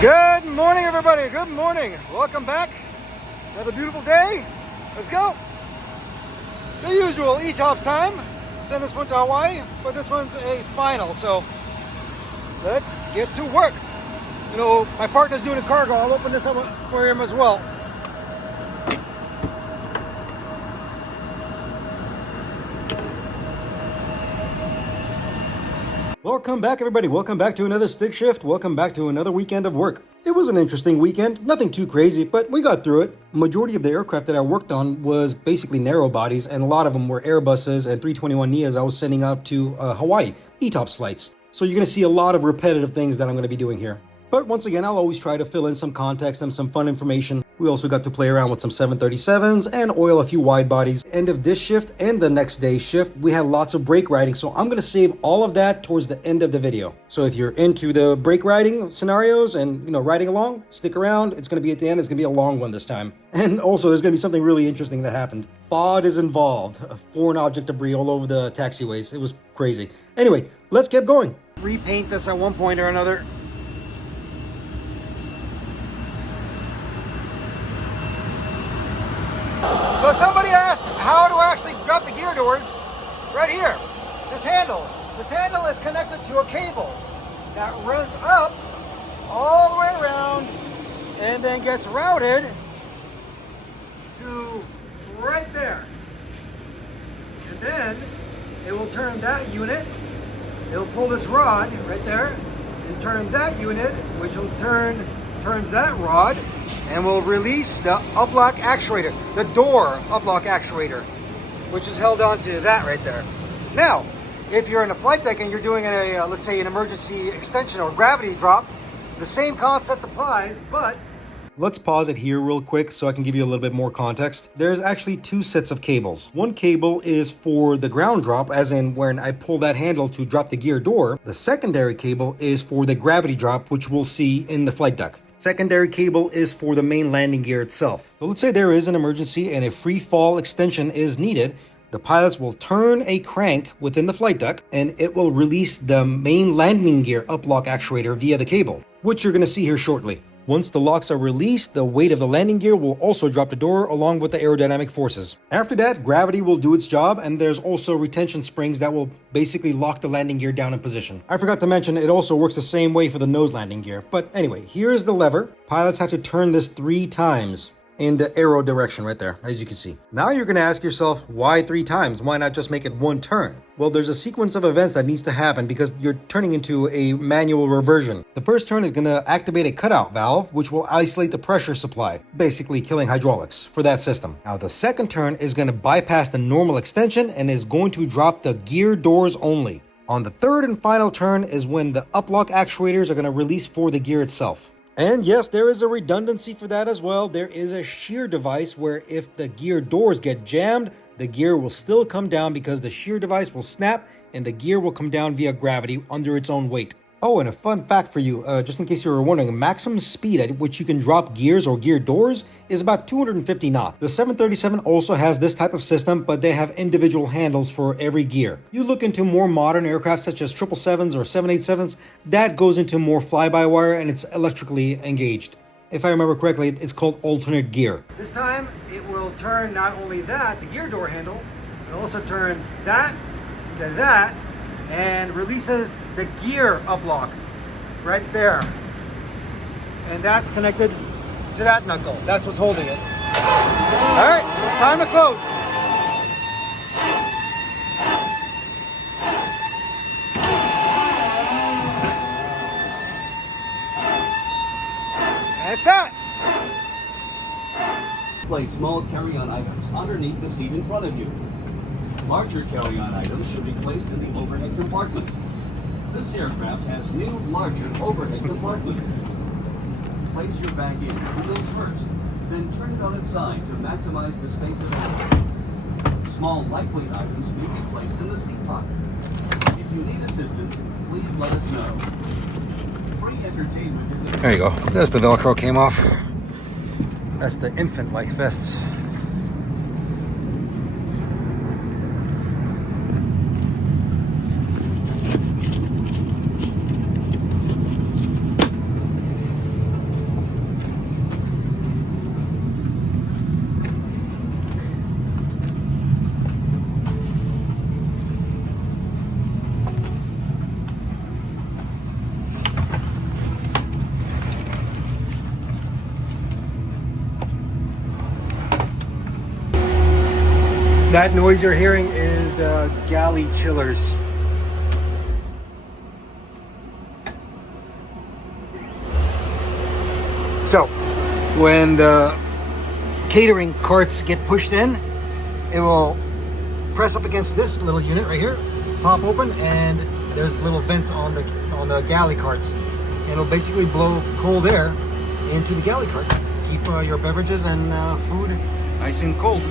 Good morning, everybody. Good morning. Welcome back. Another beautiful day. Let's go. The usual ETOPS time. Send this one to Hawaii, but this one's a final. So let's get to work. You know, my partner's doing a cargo. I'll open this up for him as well. Welcome back, everybody. Welcome back to another stick shift. Welcome back to another weekend of work. It was an interesting weekend. Nothing too crazy, but we got through it. Majority of the aircraft that I worked on was basically narrow bodies, and a lot of them were Airbuses and 321neos I was sending out to Hawaii, ETOPS flights. So you're going to see a lot of repetitive things that I'm going to be doing here. But once again, I'll always try to fill in some context and some fun information. We also got to play around with some 737s and oil a few wide bodies. End of this shift and the next day's shift, we had lots of brake riding, so I'm going to save all of that towards the end of the video. So if you're into the brake riding scenarios and, riding along, stick around. It's going to be at the end. It's going to be a long one this time. And also, there's going to be something really interesting that happened. FOD is involved. Foreign object debris all over the taxiways. It was crazy. Anyway, let's get going. Repaint this at one point or another. So somebody asked how to actually drop the gear doors. Right here, this handle. This handle is connected to a cable that runs up all the way around and then gets routed to right there. And then it will turn that unit, it'll pull this rod right there and turn that unit, which will turns that rod, and we'll release the uplock actuator, the door uplock actuator, which is held onto that right there. Now, if you're in a flight deck and you're doing let's say an emergency extension or gravity drop, the same concept applies, but... Let's pause it here real quick so I can give you a little bit more context. There's actually two sets of cables. One cable is for the ground drop, as in when I pull that handle to drop the gear door. The secondary cable is for the gravity drop, which we'll see in the flight deck. Secondary cable is for the main landing gear itself. So let's say there is an emergency and a free fall extension is needed. The pilots will turn a crank within the flight deck and it will release the main landing gear uplock actuator via the cable, which you're going to see here shortly. Once the locks are released, the weight of the landing gear will also drop the door along with the aerodynamic forces. After that, gravity will do its job, and there's also retention springs that will basically lock the landing gear down in position. I forgot to mention it also works the same way for the nose landing gear. But anyway, here's the lever. Pilots have to turn this 3 times in the arrow direction right there, as you can see. Now you're going to ask yourself, why 3 times? Why not just make it 1 turn? Well, there's a sequence of events that needs to happen because you're turning into a manual reversion. The first turn is going to activate a cutout valve, which will isolate the pressure supply, basically killing hydraulics for that system. Now, the second turn is going to bypass the normal extension and is going to drop the gear doors only. On the third and final turn is when the uplock actuators are going to release for the gear itself. And yes, there is a redundancy for that as well. There is a shear device where if the gear doors get jammed, the gear will still come down because the shear device will snap and the gear will come down via gravity under its own weight. Oh, and a fun fact for you, just in case you were wondering, maximum speed at which you can drop gears or gear doors is about 250 knots. The 737 also has this type of system, but they have individual handles for every gear. You look into more modern aircraft such as 777s or 787s, that goes into more fly-by-wire and it's electrically engaged. If I remember correctly, it's called alternate gear. This time, it will turn not only that, the gear door handle, it also turns that to that, and releases the gear uplock right there. And that's connected to that knuckle. That's what's holding it. All right, time to close. That's that. Place small carry-on items underneath the seat in front of you. Larger carry-on items should be placed in the overhead compartment. This aircraft has new, larger overhead compartments. Place your bag in the wheels first, then turn it on its side to maximize the space available. Small, lightweight items may be placed in the seat pocket. If you need assistance, please let us know. Free entertainment is... There you go. There's the Velcro came off. That's the infant life vests. That noise you're hearing is the galley chillers. So, when the catering carts get pushed in, it will press up against this little unit right here, pop open, and there's little vents on the galley carts. And it'll basically blow cold air into the galley cart. Keep your beverages and food nice and cold.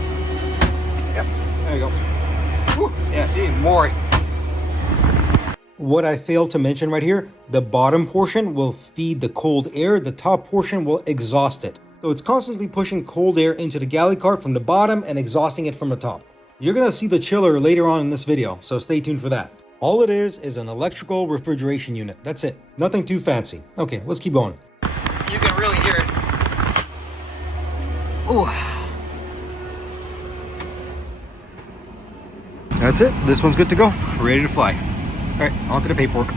Yep, there you go. Whew. Yeah, see, more. What I failed to mention right here, the bottom portion will feed the cold air, the top portion will exhaust it. So it's constantly pushing cold air into the galley cart from the bottom and exhausting it from the top. You're gonna see the chiller later on in this video, so stay tuned for that. All it is an electrical refrigeration unit. That's it. Nothing too fancy. Okay, let's keep going. You can really hear it. Ooh. That's it. This one's good to go. Ready to fly. All right, on to the paperwork.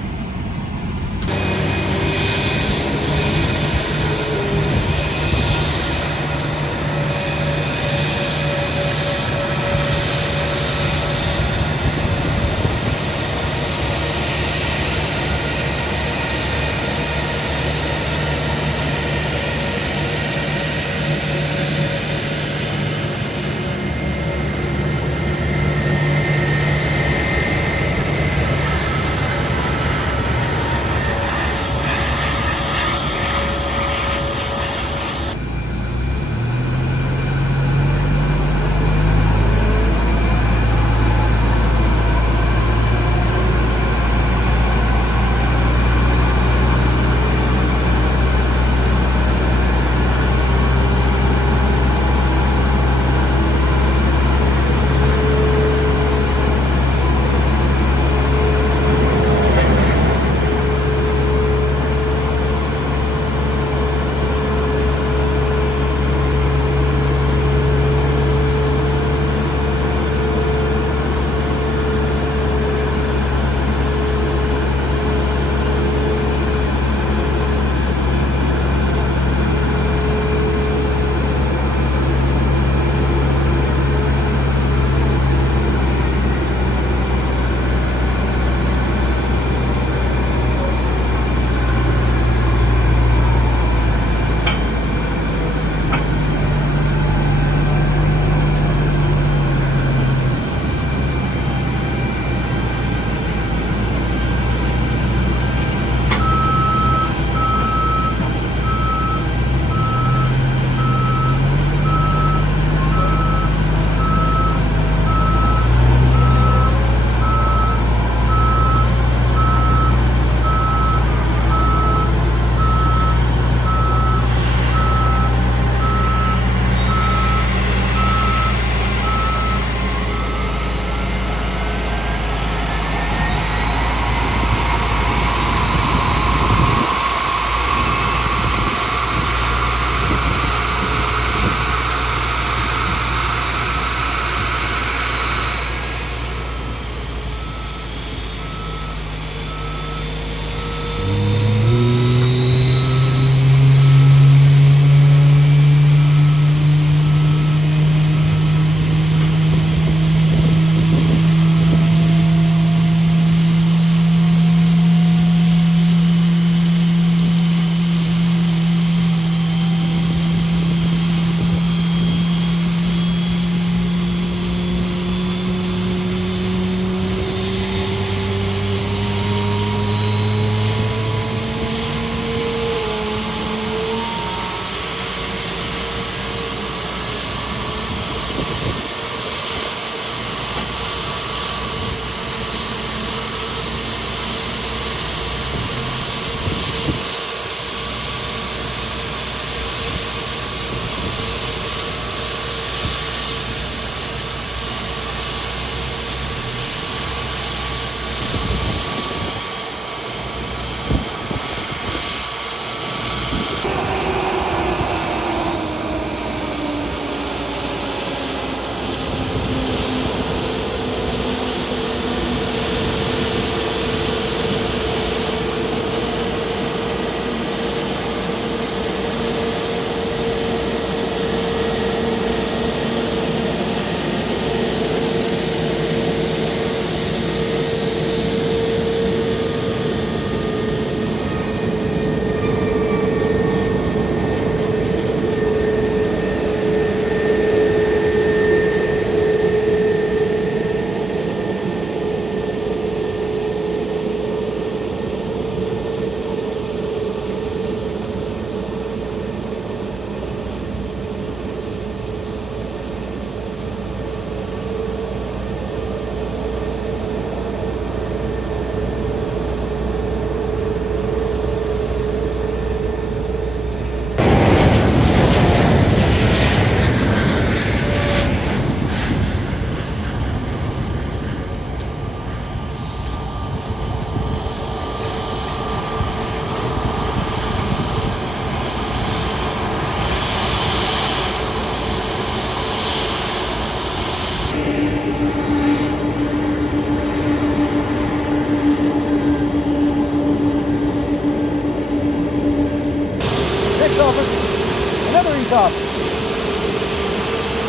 post office, another ETOPS.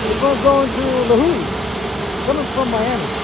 This one's going to Lahooey, coming from Miami.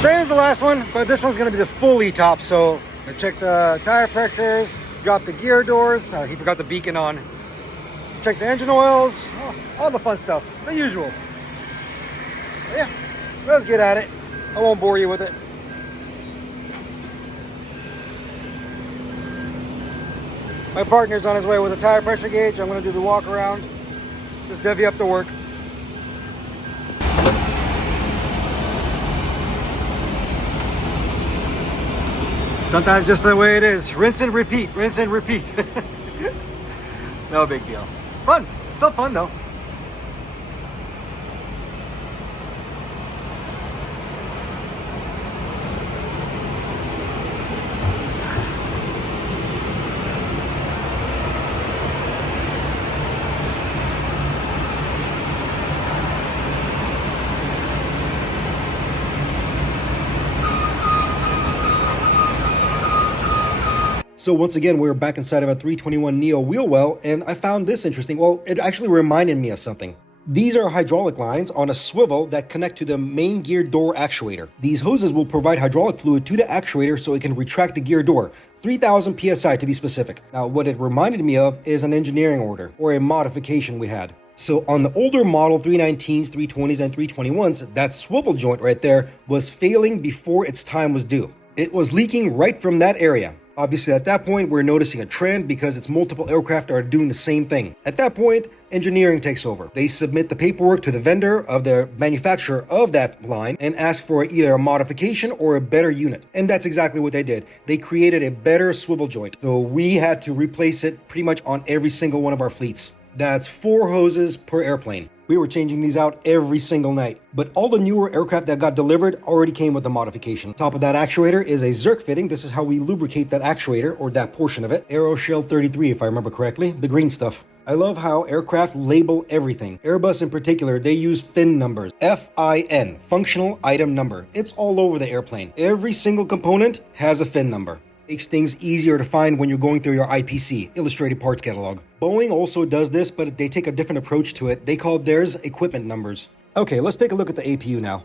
Same as the last one, but this one's going to be the full ETOPS. So I checked the tire pressures, dropped the gear doors. He forgot the beacon on. Check the engine oils, all the fun stuff, the usual. But yeah, let's get at it. I won't bore you with it. My partner's on his way with a tire pressure gauge. I'm going to do the walk around, just divvy up the work. Sometimes just the way it is. Rinse and repeat, rinse and repeat. No big deal. Fun, still fun though. So once again, we're back inside of a 321neo wheel well, and I found this interesting. Well, it actually reminded me of something. These are hydraulic lines on a swivel that connect to the main gear door actuator. These hoses will provide hydraulic fluid to the actuator so it can retract the gear door, 3,000 PSI to be specific. Now, what it reminded me of is an engineering order, or a modification we had. So on the older model 319s, 320s, and 321s, that swivel joint right there was failing before its time was due. It was leaking right from that area. Obviously, at that point, we're noticing a trend because it's multiple aircraft are doing the same thing. At that point, engineering takes over. They submit the paperwork to the vendor of the manufacturer of that line and ask for either a modification or a better unit. And that's exactly what they did. They created a better swivel joint. So we had to replace it pretty much on every single one of our fleets. That's 4 hoses per airplane. We were changing these out every single night. But all the newer aircraft that got delivered already came with a modification. Top of that actuator is a Zerk fitting. This is how we lubricate that actuator, or that portion of it. Aeroshell 33, if I remember correctly, the green stuff. I love how aircraft label everything. Airbus in particular, they use FIN numbers. F-I-N, functional item number. It's all over the airplane. Every single component has a FIN number. Makes things easier to find when you're going through your IPC, Illustrated Parts Catalog. Boeing also does this, but they take a different approach to it. They call theirs equipment numbers. Okay, let's take a look at the APU now.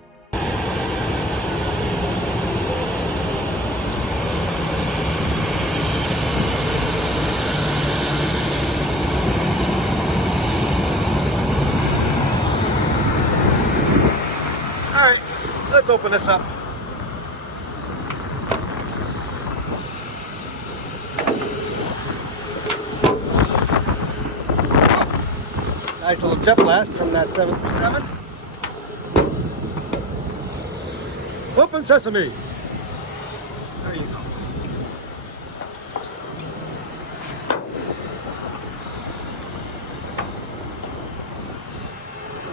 All right, let's open this up. Nice little jet blast from that 737. Open sesame. There you go.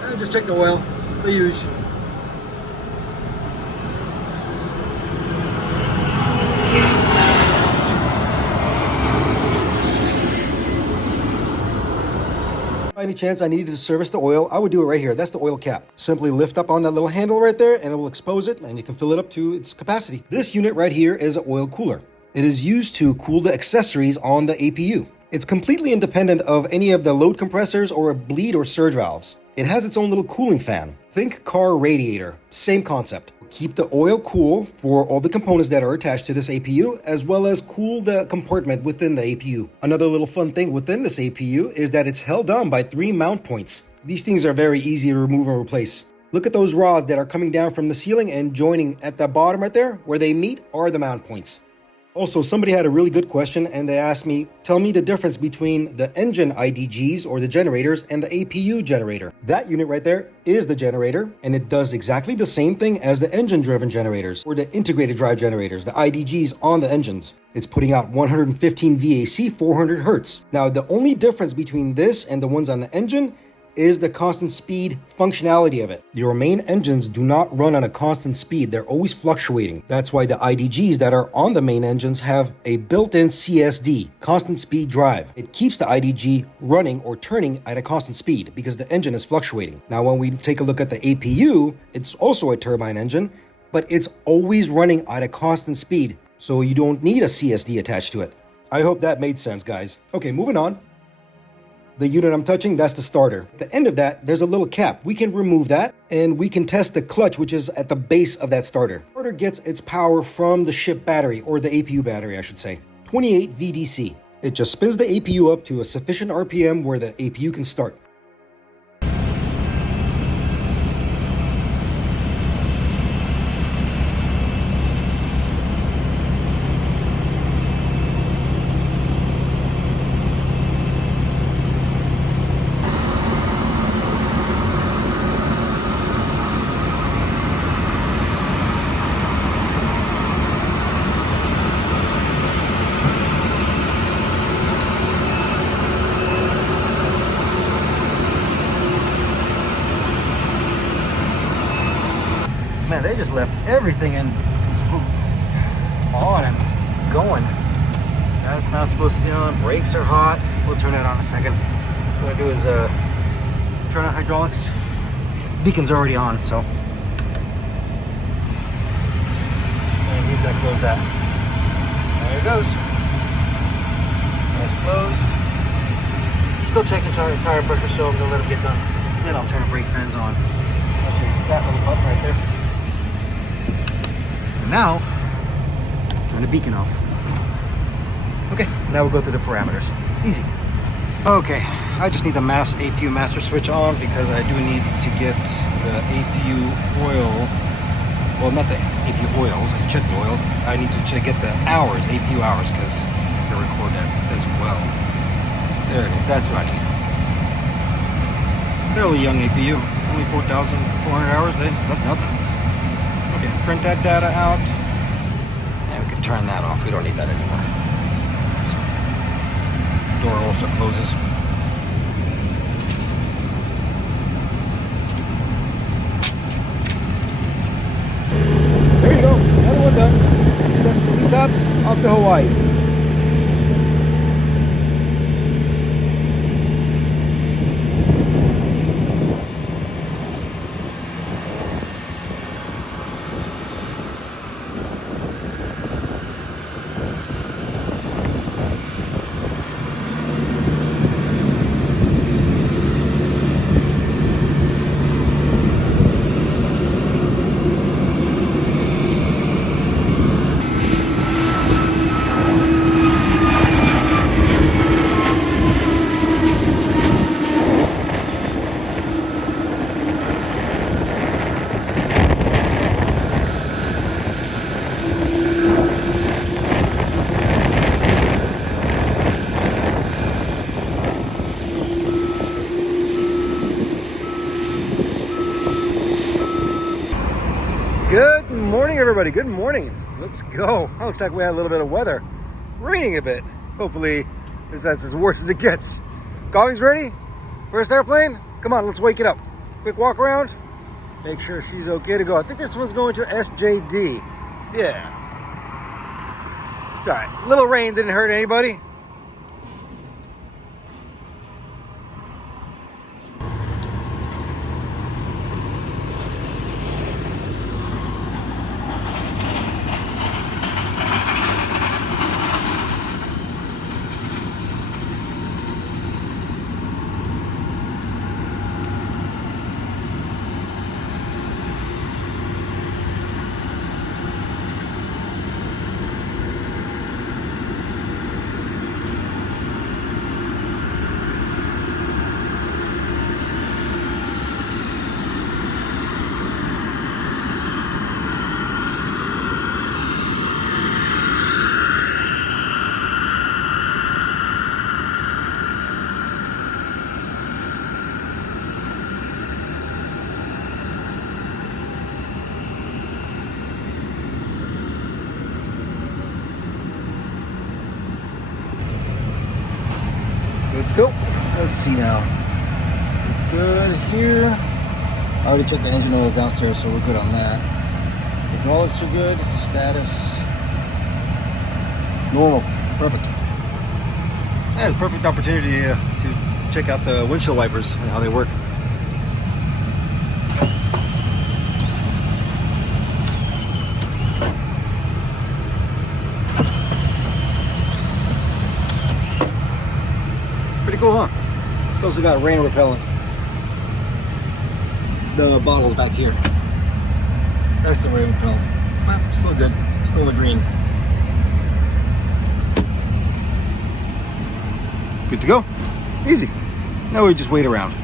And just check the oil, the usual. Any chance I needed to service the oil, I would do it right here. That's the oil cap. Simply lift up on that little handle right there and it will expose it and you can fill it up to its capacity. This unit right here is an oil cooler. It is used to cool the accessories on the APU. It's completely independent of any of the load compressors or bleed or surge valves. It has its own little cooling fan. Think car radiator, same concept. Keep the oil cool for all the components that are attached to this APU, as well as cool the compartment within the APU. Another little fun thing within this APU is that it's held on by 3 mount points. These things are very easy to remove and replace. Look at those rods that are coming down from the ceiling and joining at the bottom right there. Where they meet are the mount points. Also, somebody had a really good question and they asked me, tell me the difference between the engine IDGs or the generators and the APU generator. That unit right there is the generator, and it does exactly the same thing as the engine-driven generators or the integrated drive generators, the IDGs on the engines. It's putting out 115 VAC 400 Hertz. Now, the only difference between this and the ones on the engine is the constant speed functionality of it. Your main engines do not run on a constant speed. They're always fluctuating. That's why the IDGs that are on the main engines have a built-in CSD, constant speed drive. It keeps the IDG running or turning at a constant speed because the engine is fluctuating. Now, when we take a look at the APU, it's also a turbine engine, but it's always running at a constant speed. So you don't need a CSD attached to it. I hope that made sense, guys. Okay, moving on. The unit I'm touching, that's the starter. At the end of that, there's a little cap. We can remove that and we can test the clutch, which is at the base of that starter. The starter gets its power from the ship battery, or the APU battery, I should say. 28 VDC. It just spins the APU up to a sufficient RPM where the APU can start. Man, they just left everything on and going. That's not supposed to be on. Brakes are hot. We'll turn that on in a second. What I'm gonna do is turn on hydraulics. Beacon's already on, so. And he's gonna close that. There it goes. That's closed. He's still checking tire pressure, so I'm gonna let him get done. Then I'll turn the brake fans on. Actually, it's that little button right there. And now, turn the beacon off. Okay, now we'll go through the parameters. Easy. Okay, I just need the APU master switch on because I do need to get the APU oil. Well, not the APU oils, it's check the oils. I need to get the hours, APU hours, because I can record that as well. There it is, that's what I need. Fairly young APU, only 4,400 hours, that's nothing. Okay, print that data out, and we can turn that off. We don't need that anymore. So, door also closes. There you go, another one done. Successful ETOPS off to Hawaii. Good morning, everybody. Good morning. Let's go. It looks like we had a little bit of weather. Raining a bit. Hopefully, that's as worse as it gets. Galley's ready? First airplane? Come on, let's wake it up. Quick walk around. Make sure she's okay to go. I think this one's going to SJD. Yeah. It's all right. Little rain didn't hurt anybody. good to go. Let's see now. Good here. I already checked the engine oils downstairs, so we're good on that. Hydraulics are good. Status normal. Perfect. And perfect opportunity to check out the windshield wipers and how they work. Pretty cool, huh? It's also got rain repellent. The bottle's back here. That's the rain repellent. Well, still good. Still the green. Good to go. Easy. Now we just wait around.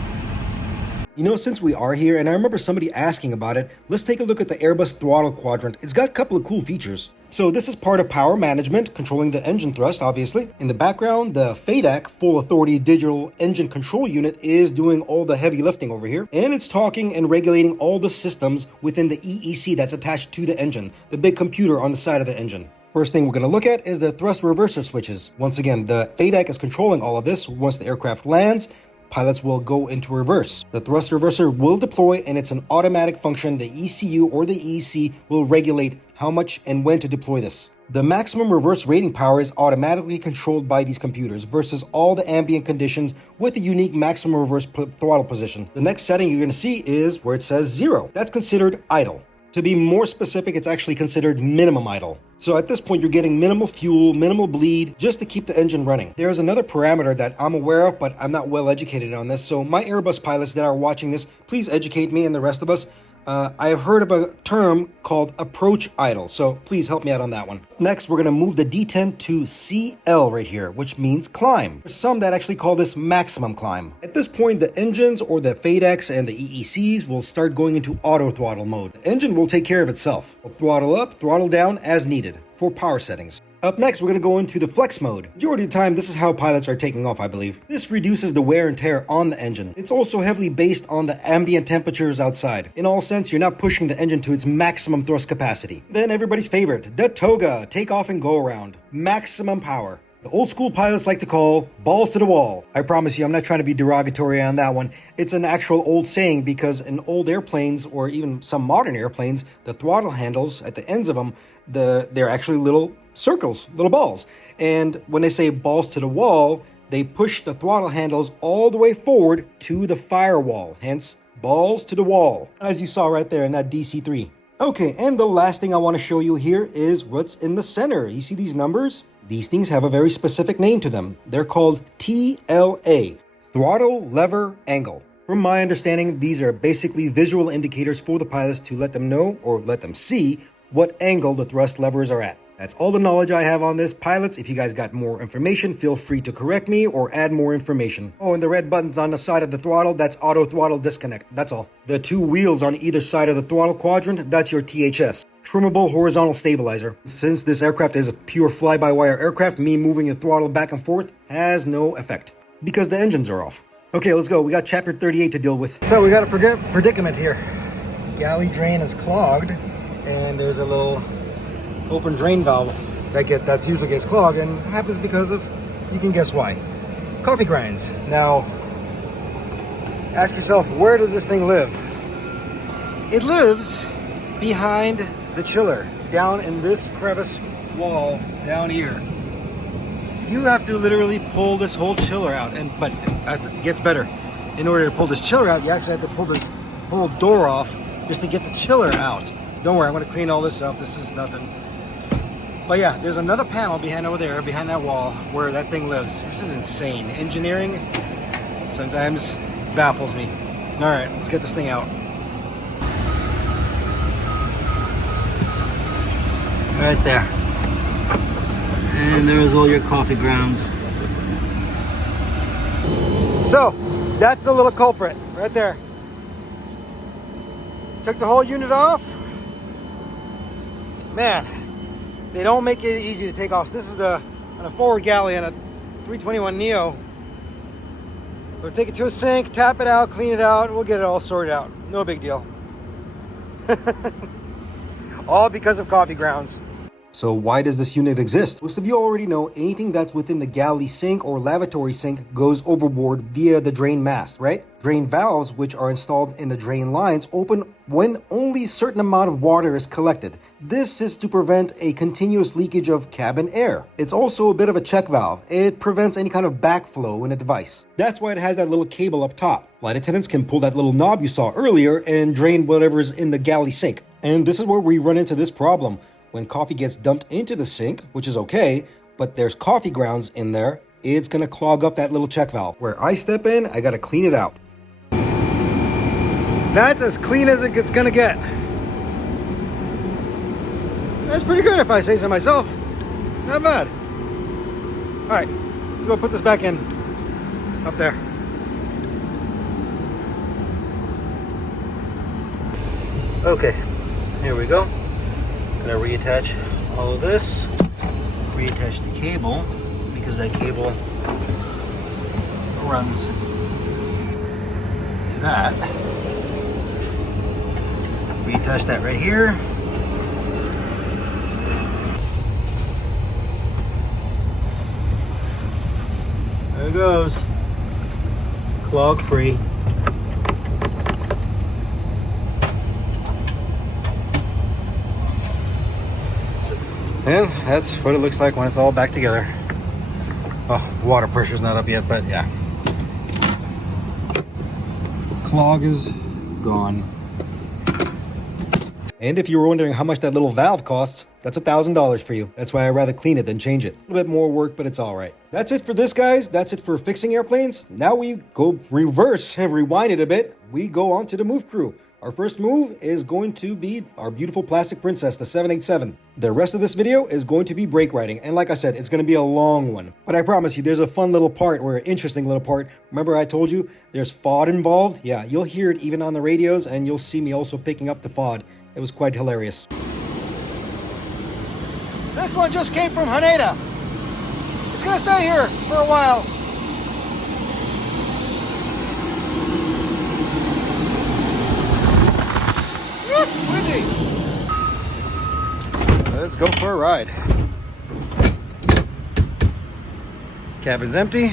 You know, since we are here, and I remember somebody asking about it, let's take a look at the Airbus throttle quadrant. It's got a couple of cool features. So this is part of power management, controlling the engine thrust, obviously. In the background, the FADAC, Full Authority Digital Engine Control Unit, is doing all the heavy lifting over here. And it's talking and regulating all the systems within the EEC that's attached to the engine, the big computer on the side of the engine. First thing we're going to look at is the thrust reverser switches. Once again, the FADAC is controlling all of this. Once the aircraft lands, pilots will go into reverse. The thrust reverser will deploy, and it's an automatic function. The ECU or the EEC will regulate how much and when to deploy this. The maximum reverse rating power is automatically controlled by these computers versus all the ambient conditions with a unique maximum reverse throttle position. The next setting you're going to see is where it says 0. That's considered idle. To be more specific, it's actually considered minimum idle. So at this point, you're getting minimal fuel, minimal bleed, just to keep the engine running. There's another parameter that I'm aware of, but I'm not well educated on this. So my Airbus pilots that are watching this, please educate me and the rest of us. I have heard of a term called approach idle, so please help me out on that one. Next, we're going to move the D10 to CL right here, which means climb. There's some that actually call this maximum climb. At this point, the engines or the FADECs and the EECs will start going into auto throttle mode. The engine will take care of itself. It'll throttle up, throttle down as needed for power settings. Up next, we're going to go into the flex mode. Majority of the time, this is how pilots are taking off, I believe. This reduces the wear and tear on the engine. It's also heavily based on the ambient temperatures outside. In all sense, you're not pushing the engine to its maximum thrust capacity. Then everybody's favorite, the toga, take off and go around. Maximum power. The old school pilots like to call balls to the wall. I promise you, I'm not trying to be derogatory on that one. It's an actual old saying because in old airplanes or even some modern airplanes, the throttle handles at the ends of them, they're actually little circles, little balls. And when they say balls to the wall, they push the throttle handles all the way forward to the firewall. Hence, balls to the wall, as you saw right there in that DC-3. Okay, and the last thing I want to show you here is what's in the center. You see these numbers? These things have a very specific name to them. They're called TLA, throttle lever angle. From my understanding, these are basically visual indicators for the pilots to let them know or let them see what angle the thrust levers are at. That's all the knowledge I have on this. Pilots, if you guys got more information, feel free to correct me or add more information. Oh, and the red buttons on the side of the throttle, that's auto throttle disconnect. That's all. The two wheels on either side of the throttle quadrant, that's your THS. Trimmable horizontal stabilizer. Since this aircraft is a pure fly-by-wire aircraft, me moving the throttle back and forth has no effect because the engines are off. Okay, let's go. We got chapter 38 to deal with. So we got a predicament here. Galley drain is clogged and there's a little open drain valve that's usually gets clogged, and it happens because of, you can guess why, coffee grinds. Now, ask yourself, where does this thing live? It lives behind the chiller, down in this crevice wall down here. You have to literally pull this whole chiller out, but it gets better. In order to pull this chiller out, you actually have to pull this whole door off just to get the chiller out. Don't worry, I'm going to clean all this up. This is nothing. But yeah, there's another panel behind over there, behind that wall, where that thing lives. This is insane. Engineering sometimes baffles me. All right, let's get this thing out. Right there. And there's all your coffee grounds. So, that's the little culprit, right there. Took the whole unit off. Man. They don't make it easy to take off. This is on a forward galley on a 321 Neo. We'll take it to a sink, tap it out, clean it out. We'll get it all sorted out. No big deal. All because of coffee grounds. So why does this unit exist? Most of you already know anything that's within the galley sink or lavatory sink goes overboard via the drain mast, right? Drain valves, which are installed in the drain lines, open when only a certain amount of water is collected. This is to prevent a continuous leakage of cabin air. It's also a bit of a check valve. It prevents any kind of backflow in a device. That's why it has that little cable up top. Flight attendants can pull that little knob you saw earlier and drain whatever's in the galley sink. And this is where we run into this problem. When coffee gets dumped into the sink, which is okay, but there's coffee grounds in there, it's gonna clog up that little check valve. Where I step in, I gotta clean it out. That's as clean as it's gonna get. That's pretty good if I say so myself. Not bad. All right, let's go put this back in, up there. Okay, here we go. Gonna reattach all of this, reattach the cable, because that cable runs to that. Reattach that right here. There it goes. Clog free. And that's what it looks like when it's all back together. Oh, water pressure's not up yet, but yeah. Clog is gone. And if you were wondering how much that little valve costs, that's $1,000 for you. That's why I'd rather clean it than change it. A little bit more work, but it's all right. That's it for this, guys. That's it for fixing airplanes. Now we go reverse and rewind it a bit. We go on to the move crew. Our first move is going to be our beautiful plastic princess, the 787. The rest of this video is going to be brake riding. And like I said, it's going to be a long one. But I promise you, there's a fun little part, or an interesting little part. Remember I told you there's FOD involved? Yeah, you'll hear it even on the radios, and you'll see me also picking up the FOD. It was quite hilarious. This one just came from Haneda. It's going to stay here for a while. Windy. Let's go for a ride. Cabin's empty.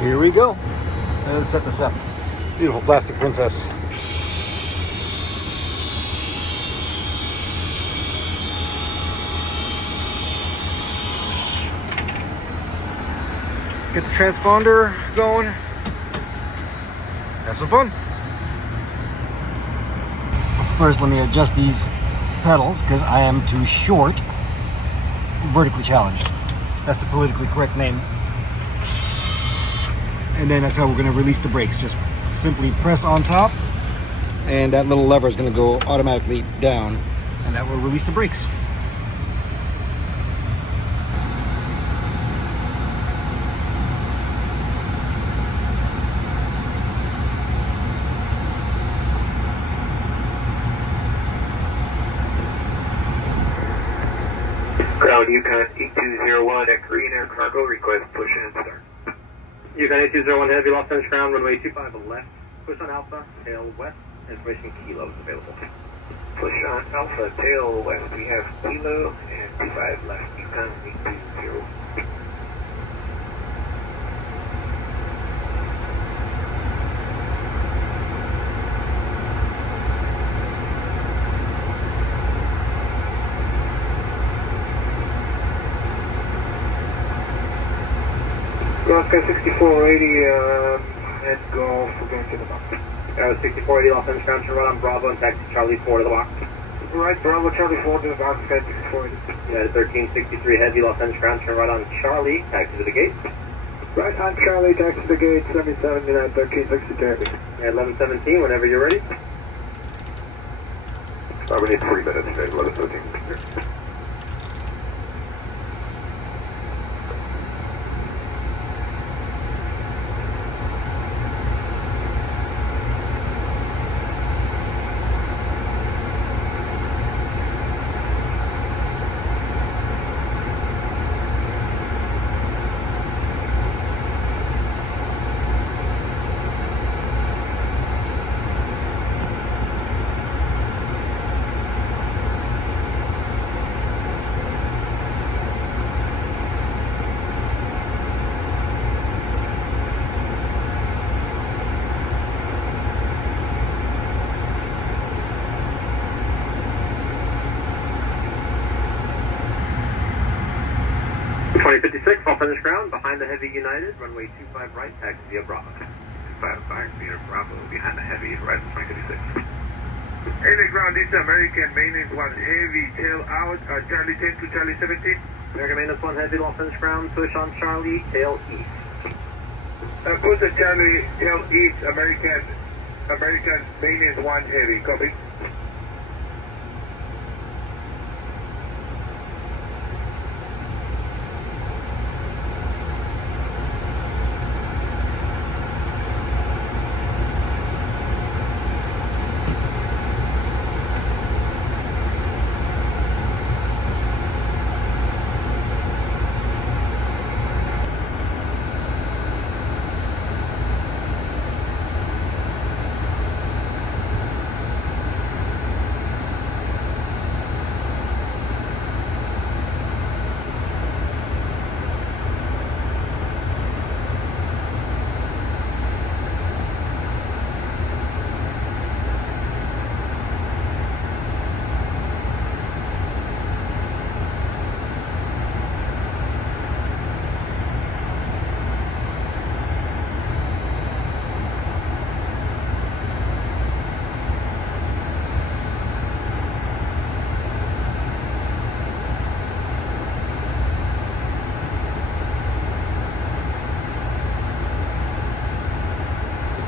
Here we go. Let's set this up. Beautiful plastic princess. Get the transponder going. Have some fun. First, let me adjust these pedals because I am too short. Vertically challenged. That's the politically correct name. And then that's how we're going to release the brakes. Just simply press on top, and that little lever is going to go automatically down, and that will release the brakes. Ground Yukon 8201 at Green Air Cargo, request push and start. Yukon 8201 Heavy, lost center ground, runway 25 left, push on Alpha, tail west, information kilos available. Push on Alpha, tail west, we have kilo and 25 left, Yukon 820. Sky 6480, head golf, we're going to the box. 6480, Los Angeles ground, turn right on Bravo and taxi Charlie 4 to the box. Right, Bravo, Charlie 4 to the box, Sky 6480. Yeah, 1363 heavy, Los Angeles ground, turn right on Charlie, taxi to the gate. Right on Charlie, taxi to the gate, 779, 1363. Yeah, 1117, whenever you're ready. We need 3 minutes, 1117. 2056, all finish ground, behind the Heavy United, runway 25 right, taxi via Bravo. 25 via Bravo, behind the Heavy, right in 2056. Heavy ground, this is American maintenance 1 Heavy, tail out, Charlie 10 to Charlie 17. American maintenance 1 Heavy, all finish ground, push on Charlie, tail east. Push the Charlie, tail east, American maintenance 1 Heavy, copy.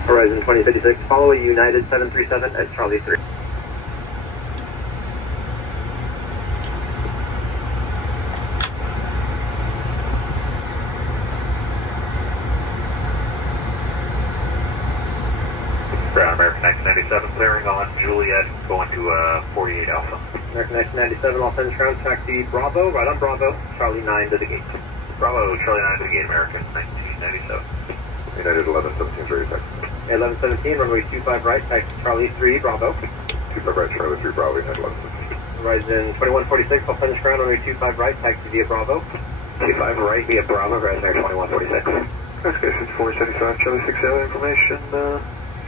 Horizon 2056, follow a United 737 at Charlie 3. Ground American X97 clearing on Juliet, going to 48 Alpha. American X97, all finish ground, taxi Bravo, right on Bravo, Charlie 9 to the gate. Bravo, Charlie 9 to the gate, American 1997. United 1117 ready taxi. 1117, runway 25 right, taxi Charlie 3, Bravo. 25 right, Charlie 3, Bravo, United 1117. Horizon 2146, all finish ground, runway 25 right, taxi via Bravo. 25 right via Bravo, Horizon 2146. Station 475, Charlie 6 Alien information,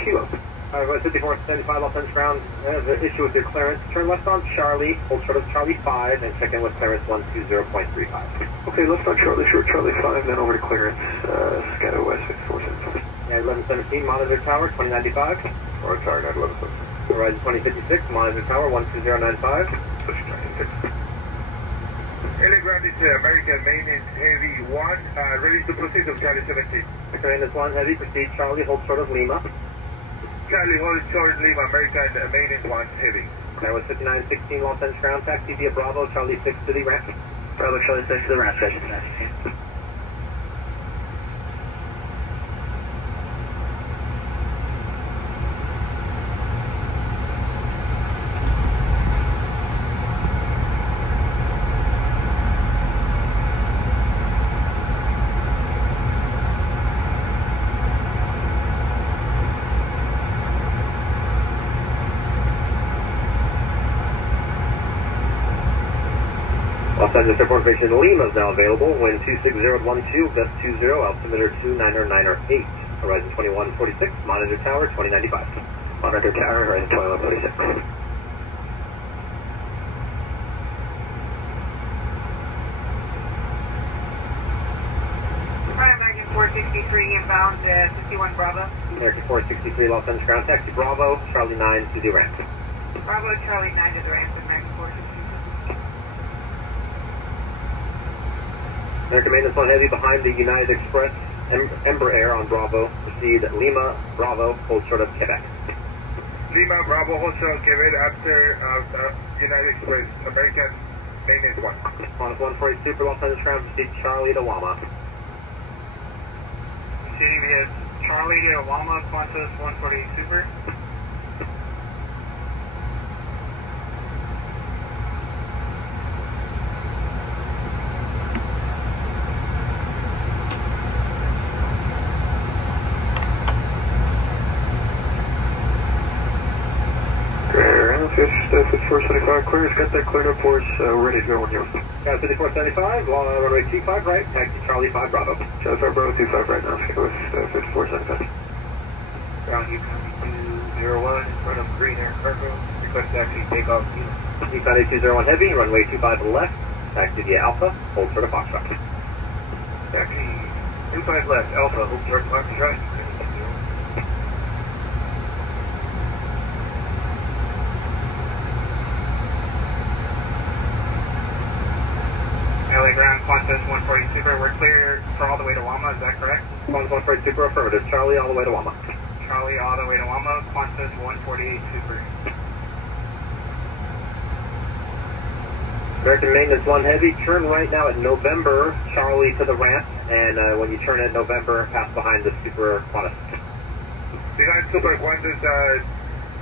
Kilo. Alright, 5475, all finish ground, the issue with your clearance. Turn left on Charlie, hold short of Charlie 5, and check in with clearance 120.35. Okay, left on Charlie, short Charlie 5, then over to clearance, Scatter West 5475. Yeah, 1117, monitor tower, 2095. Or tower, 911. Horizon 2056, monitor tower, 12095. Push 96. Alien ground is American maintenance heavy 1, ready to proceed to Charlie 17. Maintenance 1 heavy, proceed Charlie, hold short of Lima. Charlie, hold short, Lima, American maintenance 1 heavy. That was 5916, Los Angeles ground taxi via Bravo, Charlie 6 to the ramp. Bravo, Charlie 6 to the ramp station. Los Angeles Airport Station Lima is now available. Wind 26012, gust 20, altimeter 29908. Horizon 2146, monitor tower 2095. Monitor tower, Horizon 2146. American 463 inbound 51 Bravo. American 463 Los Angeles ground taxi Bravo, Charlie 9 to the ramp. Bravo, Charlie 9 to the ramp with American 463. American maintenance 1 heavy behind the United Express Embraer Air on Bravo. Proceed Lima, Bravo, hold short of Quebec. Lima, Bravo, hold short of Quebec after United Express, American maintenance 1. Qantas 142 for Los Angeles ground, proceed Charlie to Wama. Proceeding via Charlie to Wama, Qantas 148 Super. Fish 475 clearance, got that cleared up for us, ready to go when you're Got 5475, runway 25 right, taxi Charlie 5 Bravo. Charlie 5 Bravo 25 right now, go with 5475. Ground UConn 201 in front of Green Air Cargo. Request to actually take off. UConn 201 heavy, runway 25 left, taxi via Alpha, hold short of Foxtrot. Taxi 25 left, Alpha, hope direct box is right. LA ground, Qantas 140 Super, we're clear for all the way to Wama, is that correct? Qantas 140 Super, affirmative. Charlie all the way to Wama. Charlie all the way to Wama, Qantas 148 Super. American Maintenance 1 Heavy, turn right now at November, Charlie to the ramp, and when you turn at November, pass behind the Super Qantas. Behind Super Qantas,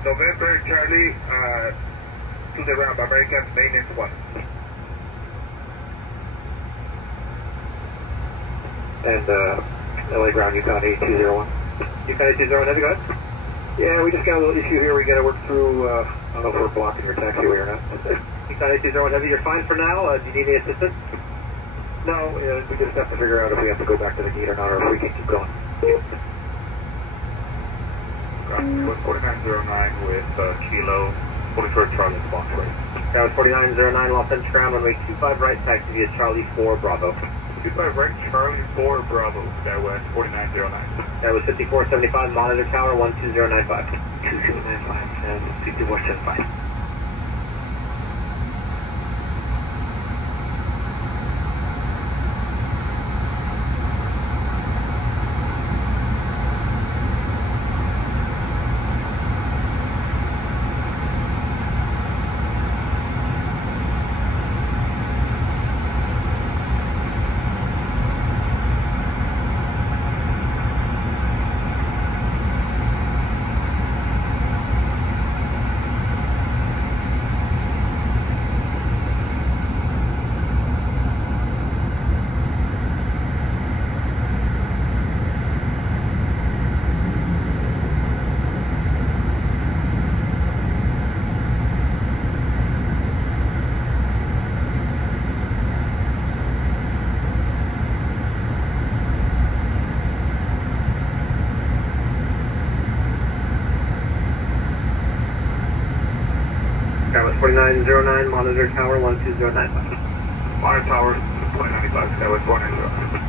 November, Charlie, to the ramp, American Maintenance 1. And LA ground, Yukon 8201. Yukon 8201 Heavy, go ahead. Yeah, we just got a little issue here we got to work through, I don't know if we're blocking your taxiway or not. Yukon 8201 Heavy, you're fine for now. Do you need any assistance? No, we just have to figure out if we have to go back to the gate or not, or if we can keep going. Ground 4909 with Kilo 44 Charlie box right. That was 4909 Los Angeles ground, runway 25 right, taxi via Charlie 4 Bravo. 25 right, Charlie 4 Bravo, that was 4909. That was 5475, monitor tower 12095. 2095 and 5475. That was 4909, monitor tower 12095. Monitor tower 2095, that was 4909.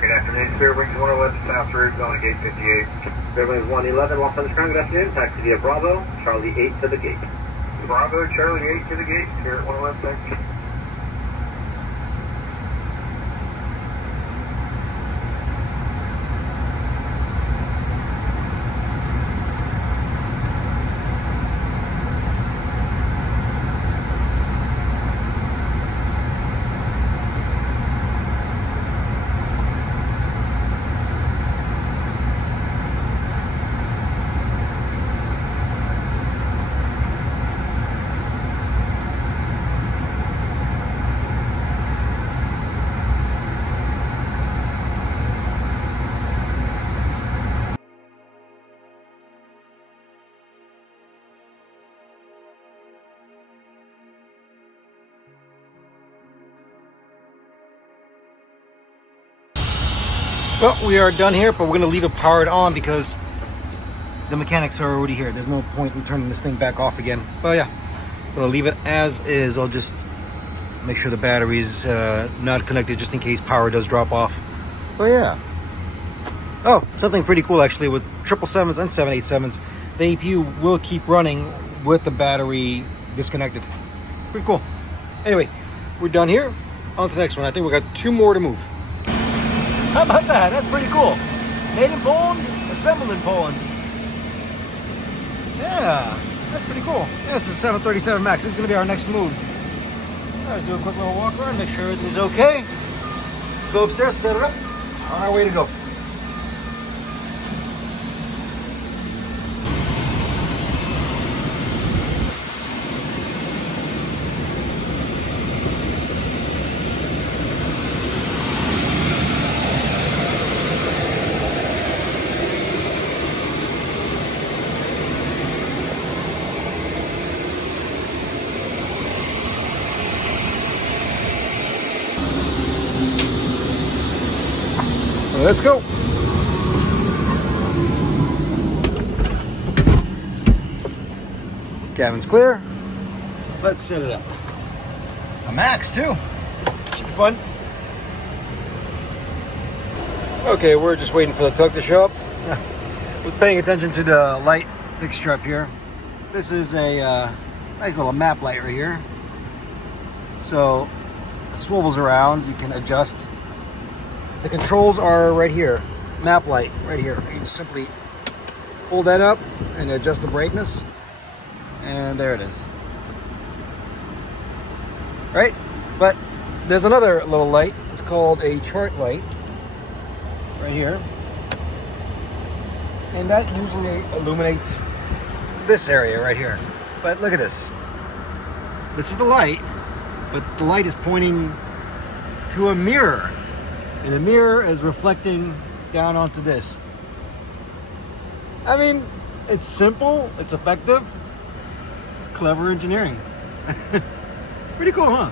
Good afternoon, sir. Wings 111 South Route on gate 58. Fairwinds 111, Los Angeles ground, good afternoon. Taxi via Bravo, Charlie 8 to the gate. Bravo, Charlie 8 to the gate. Here at 111, thank you. Well, we are done here, but we're going to leave it powered on because the mechanics are already here. There's no point in turning this thing back off again. But yeah, I'm going to leave it as is. I'll just make sure the battery's not connected just in case power does drop off. But yeah. Oh, something pretty cool actually with 777s and 787s. The APU will keep running with the battery disconnected. Pretty cool. Anyway, we're done here. On to the next one. I think we got 2 more to move. How about that? That's pretty cool. Made in Poland, assembled in Poland. Yeah, that's pretty cool. Yeah, this is 737 MAX. This is going to be our next move. Let's do a quick little walk around, make sure everything's okay. Go upstairs, set it up. On our way to go. Let's go. Cabin's clear. Let's set it up. A max too. Should be fun. Okay, we're just waiting for the tug to show up. We're paying attention to the light fixture up here. This is a nice little map light right here. So it swivels around. You can adjust. The controls are right here. Map light right here. You just simply pull that up and adjust the brightness. And there it is. Right? But there's another little light. It's called a chart light. Right here. And that usually illuminates this area right here. But look at this. This is the light, but the light is pointing to a mirror. And the mirror is reflecting down onto this. I mean, it's simple, it's effective. It's clever engineering. Pretty cool, huh?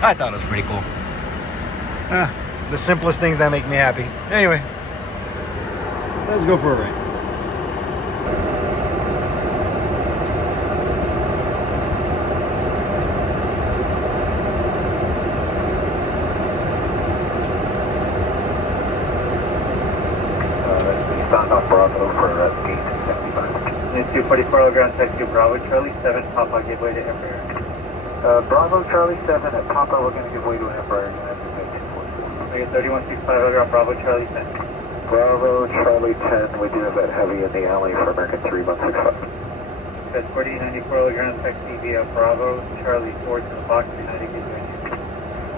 I thought it was pretty cool. The simplest things that make me happy. Anyway, let's go for a ride. Stand off Bravo for gate 75. It's 244 ground taxi Bravo Charlie 7 Papa give way to Embraer. Bravo Charlie 7 at Papa, we're going to give way to an Embraer. Make it 3165 ground Bravo Charlie 10. Bravo Charlie 10, we do have that heavy in the alley for American 3165. That's 4894 ground taxi via Bravo Charlie 4 to the box 390 give way.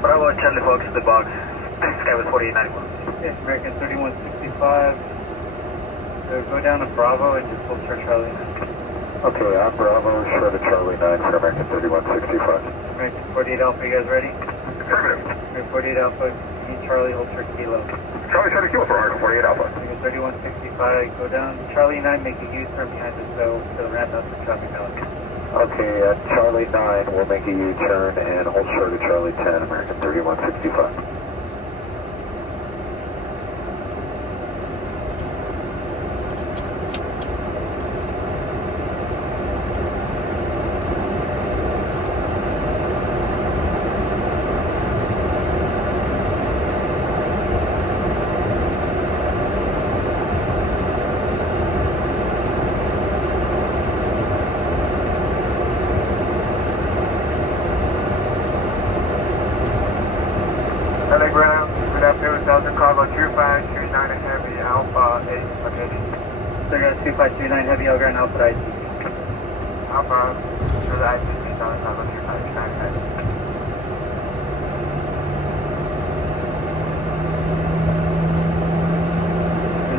Bravo Charlie 4 to the box. Sky was 4891. Yes, American 3165. So go down to Bravo and just hold short Charlie 9. Okay, I'm Bravo, short of Charlie 9 for American 3165. American 48 Alpha, you guys ready? Affirmative. American 48 Alpha, need Charlie, hold short Kilo. Charlie Kilo for American 48 Alpha. American 3165, go down Charlie 9, make a U-turn behind the stove to the ramp up the traffic alley. Okay, at Charlie 9, we'll make a U-turn and hold short of Charlie 10, American 3165. Good afternoon, Delta Cargo 2529 Heavy Alpha 8, located. Cigarette 2529 Heavy Alpha Alpha IC. Alpha, to the ICC, Delta Cargo 2529 Heavy.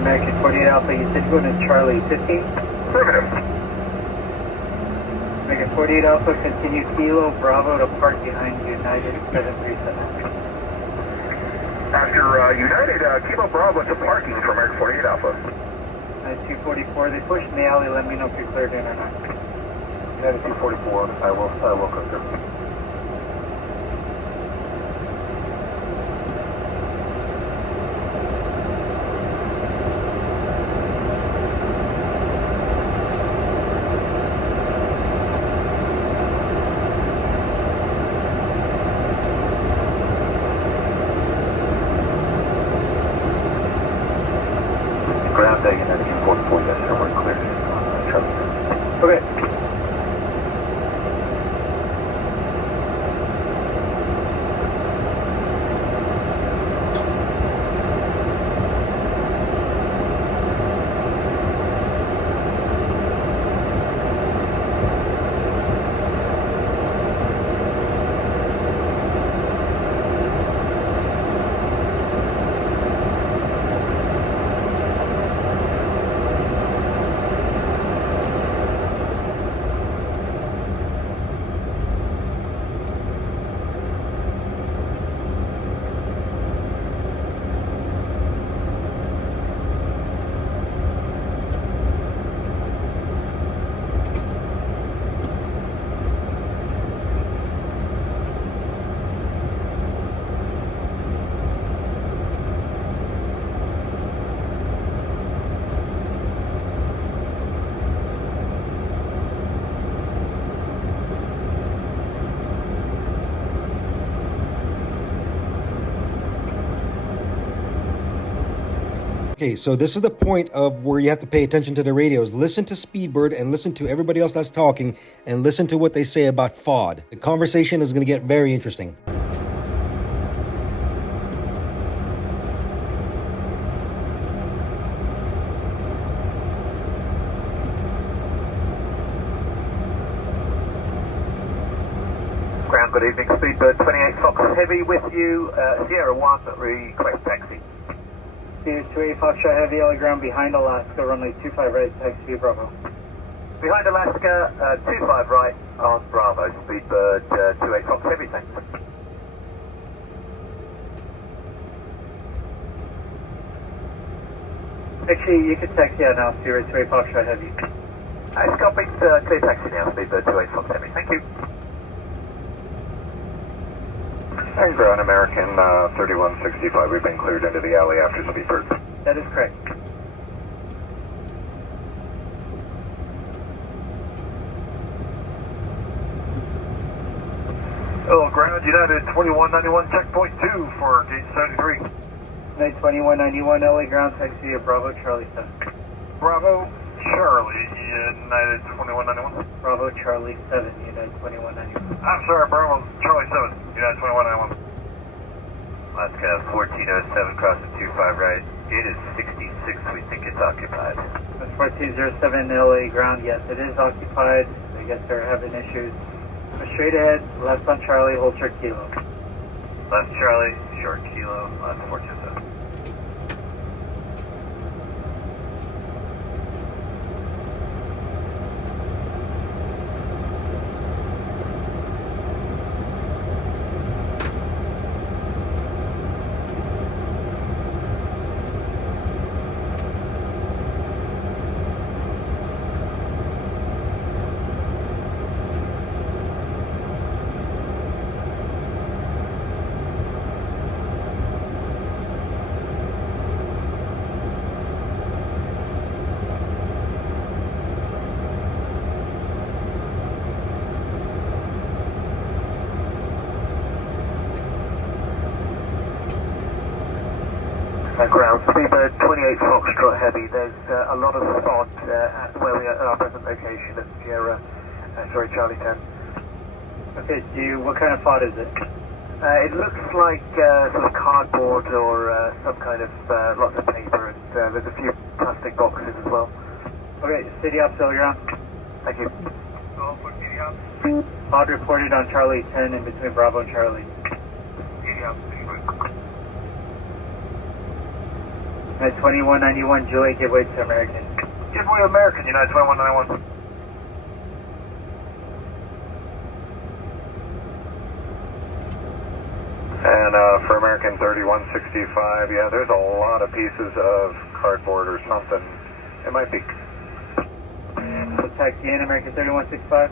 American 48 Alpha, you said go to Charlie 15? Affirmative. American 48 Alpha, continue Kilo Bravo to park behind United 737. After United, Kilo Bravo to parking for American 48 Alpha. 244, they pushed in the alley, let me know if you're cleared in or not. United 244, I will confirm. Ground day, United 244, yes, sir, we're clear. Okay. Okay, so this is the point of where you have to pay attention to the radios. Listen to Speedbird and listen to everybody else that's talking and listen to what they say about FOD. The conversation is going to get very interesting. Ground, good evening. Speedbird 28 Fox Heavy with you. Sierra 1, request taxi. Speed 28 Foxtrot Heavy, LA ground behind Alaska, runway 25 right, taxi Bravo. Behind Alaska, 25 right on Bravo. Speedbird 28 Fox Heavy, thanks. Actually, you can taxi out now, Sierra 28 Foxtrot Heavy. It's copied, clear taxi now, Speedbird 28 Fox Heavy, thank you. And ground American 3165, we've been cleared into the alley after Speedbird. That is correct. Oh, ground United 2191, checkpoint 2 for gate 73. Night 2191, LA ground, taxi Bravo Charlie 7. Bravo, Charlie, United 2191. Bravo Charlie 7, United 2191. I'm sorry, Bravo, Charlie 7, United 2191. Alaska 1407, crossing 25 right. It is 66, we think it's occupied. That's 1407 LA ground, yes, it is occupied. I guess they're having issues. Go straight ahead, left on Charlie, hold short kilo. Left Charlie, short kilo, left 427. Ground, Speedbird 28 Foxtrot Heavy. There's a lot of fog at where we are at our present location at Sierra, Charlie 10. Okay, what kind of font is it? It looks like sort of cardboard or some kind of lots of paper, and there's a few plastic boxes as well. Okay, city ops, LA ground. Thank you. Font reported on Charlie 10 in between Bravo and Charlie. Night 2191, Juliet, give way to American. Give way American, United 2191. And for American 3165, yeah, there's a lot of pieces of cardboard or something. It might be. So taxi in American 3165?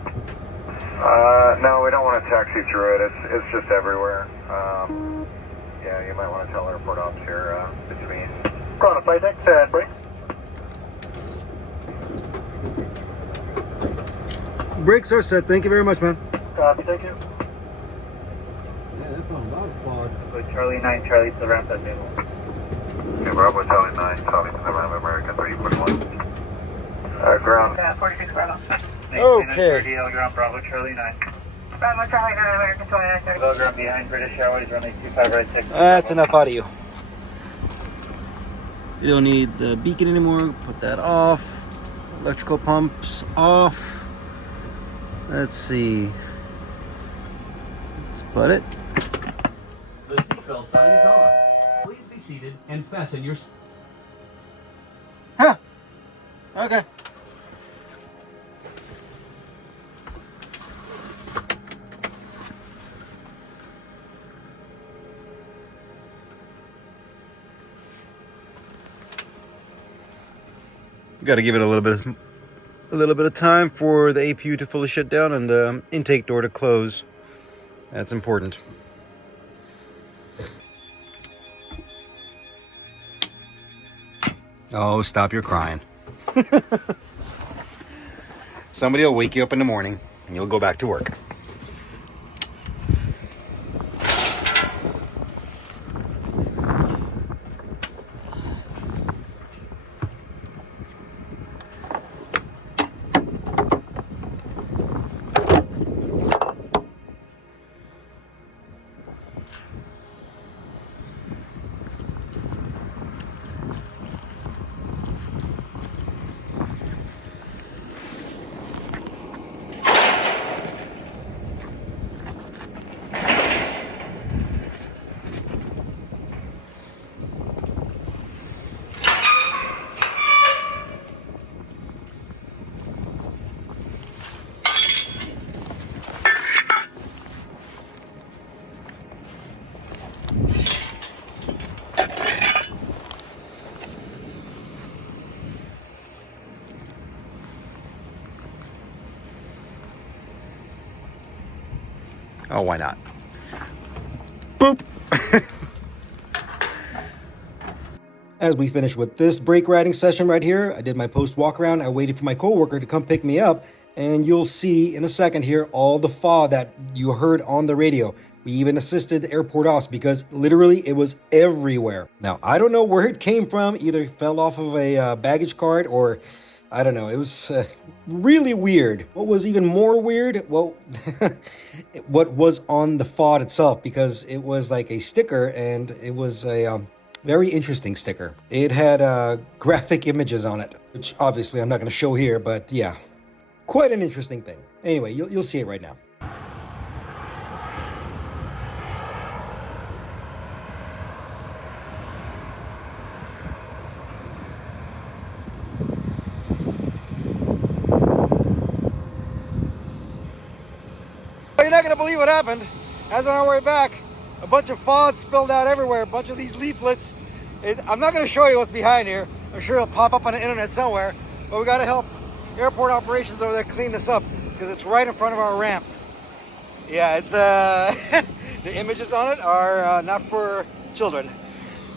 No, we don't want to taxi through it. It's just everywhere. Yeah, you might want to tell airport ops here between. On a flight deck, and brakes. Brakes are set. Thank you very much, man. Copy, thank you. Yeah, that found a lot of fog. So Charlie 9, Charlie to the ramp at middle. Okay, Bravo, Charlie 9, Charlie to the Ram, American 341. Ground. Yeah, 46 Bravo. Okay. 30, L ground, Bravo, Charlie 9. Bravo, Charlie 9, American 2930. L ground behind British Airways, runway 25 right, 6. That's enough out of you. You don't need the beacon anymore. Put that off. Electrical pumps off. Let's see. Let's put it. The seatbelt sign is on. Please be seated and fasten your... Huh. Okay. Got to give it a little bit of time for the APU to fully shut down and the intake door to close. That's important. Oh, stop your crying. Somebody will wake you up in the morning and you'll go back to work. Oh, why not? Boop! As we finish with this brake riding session right here, I did my post walk around. I waited for my coworker to come pick me up, and you'll see in a second here all the FAW that you heard on the radio. We even assisted the airport ops because literally it was everywhere. Now, I don't know where it came from. Either it fell off of a baggage cart or I don't know. It was really weird. What was even more weird? Well, what was on the FOD itself, because it was like a sticker, and it was a very interesting sticker. It had graphic images on it, which obviously I'm not going to show here, but yeah, quite an interesting thing. Anyway, you'll see it right now. You're not going to believe what happened. As on our way back, a bunch of FODs spilled out everywhere, a bunch of these leaflets. I'm not going to show you what's behind here. I'm sure it'll pop up on the internet somewhere, but we got to help airport operations over there clean this up because it's right in front of our ramp. Yeah, it's the images on it are not for children.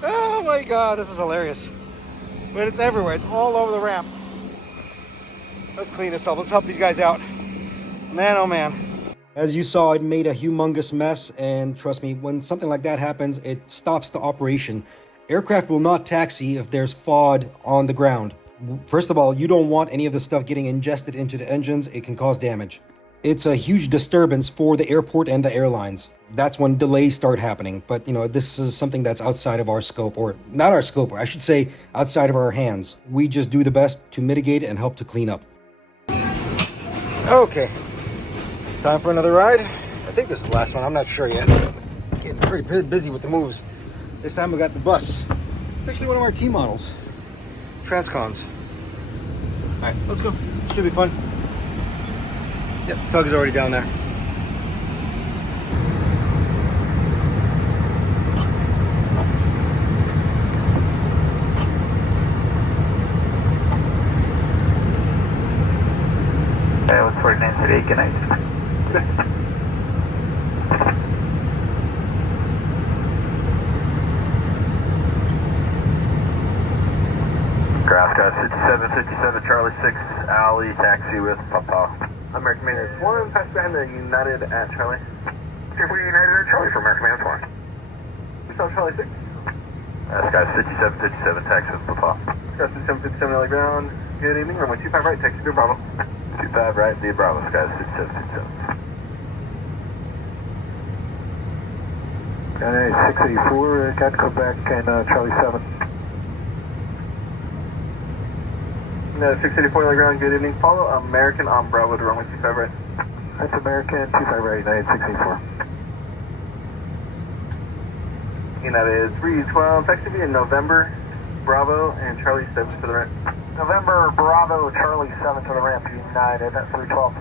Oh my god, this is hilarious. But it's everywhere. It's all over the ramp. Let's clean this up. Let's help these guys out. Man, oh man. As you saw, it made a humongous mess, and trust me, when something like that happens, it stops the operation. Aircraft will not taxi if there's FOD on the ground. First of all, you don't want any of the stuff getting ingested into the engines. It can cause damage. It's a huge disturbance for the airport and the airlines. That's when delays start happening. But, you know, this is something that's outside of our scope, or not our scope, I should say outside of our hands. We just do the best to mitigate and help to clean up. Okay. Time for another ride. I think this is the last one. I'm not sure yet. Getting pretty busy with the moves. This time we got the bus. It's actually one of our T models. Transcons. All right, let's go. Should be fun. Yep, Tug is already down there. What's 4938, good night. Ground sky 5757 Charlie 6 Alley taxi with Papa. American Maintenance 1, pass behind the United at Charlie. Here for United at Charlie for American Maintenance 1. We saw Charlie 6. Sky 5757 taxi with Papa. Sky 5757 Alley ground. Good evening, runway 25 right, taxi to Bravo. 25 right, the Bravo, Sky 6767. Galley 684, got to go back and Charlie 7. No, 684 on the ground, good evening. Follow American on Bravo to runway 25 right. That's American, 25 right, United 684. United 312, taxi via November, Bravo, and Charlie 7 to the right. November, Bravo, Charlie 7 to the ramp, United at 312.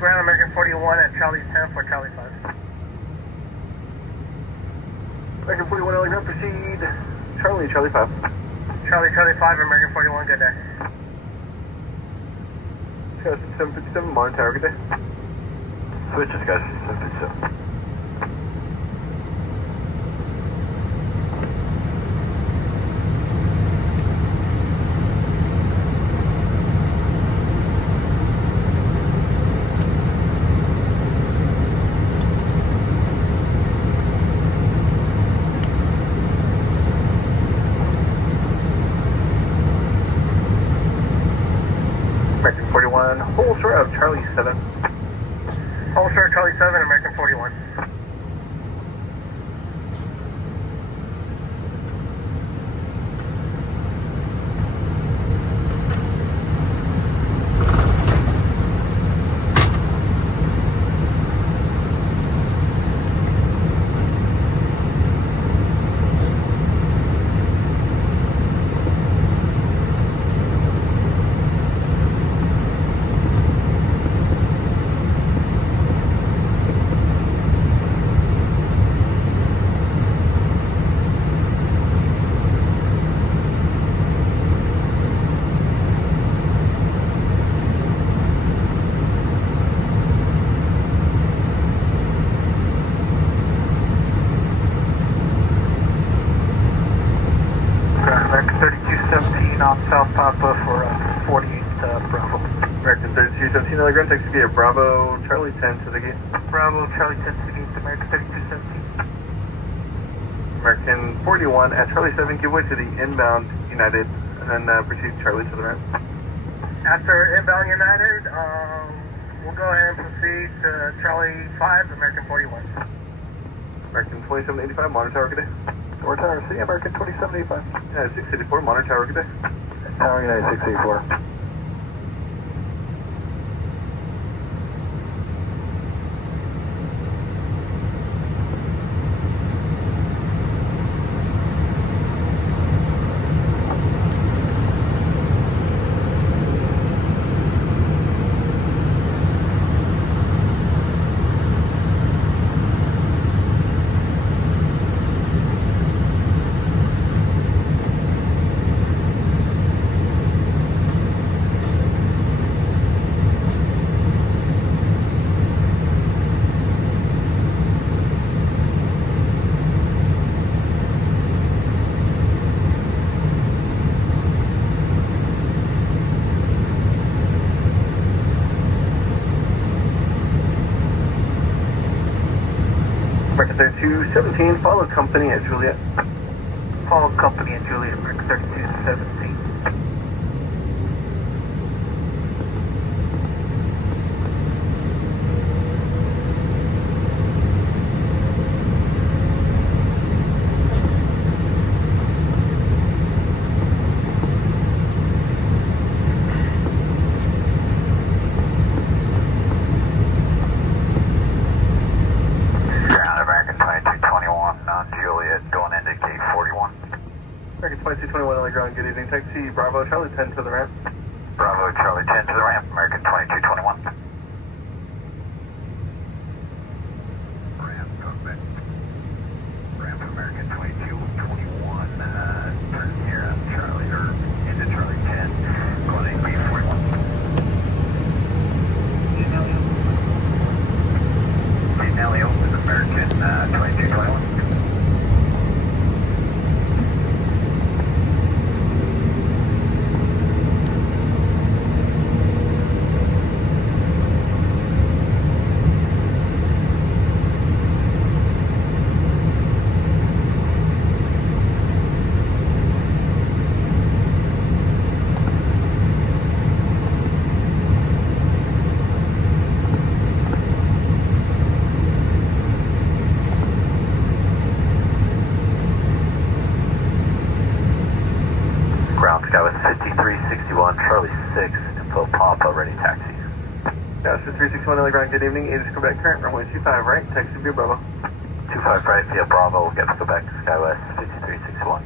Ground American 41 at Charlie 10 for Charlie 5. American 41, LA ground, proceed. Charlie 5. Charlie 5, American 41, good day. 757, Martin Tower, good day. Switches, guys, 757. American 41, holster of Charlie 7. Holster Charlie 7, American 41. South Papa for 48 Bravo. American 3217 Telegram, taxi via Bravo, Charlie 10 to the gate. Bravo, Charlie 10 to the gate, American 3217. American 41 at Charlie 7, give way to the inbound United, and then proceed Charlie to the ramp. After inbound United, we'll go ahead and proceed to Charlie 5, American 41. American 2785, Monitor Tower, good day. Door Tower City, American 2785. United 684, Monitor Tower, good day. Tower United 684. American 3217, follow company at Juliet. Follow company at Juliet, American 3217. American 2221 on Juliet, going into gate 41. American 2221 on the ground, good evening, taxi Bravo, Charlie 10 to the ramp. Bravo, Charlie 10 to the ramp, American 2221. Ramp, Cockpit. Ramp, American 2221, turn here on Charlie, or into Charlie 10, going into gate 41. Gate Nelly open, American 2221. Ground Skywest 5361, Charlie 6, info Papa, ready taxi. Skywest 5361 on the ground, good evening, Avis Quebec current, runway 25 right, taxi via Bravo. 25 right via Bravo, we'll get to Quebec, Skywest 5361.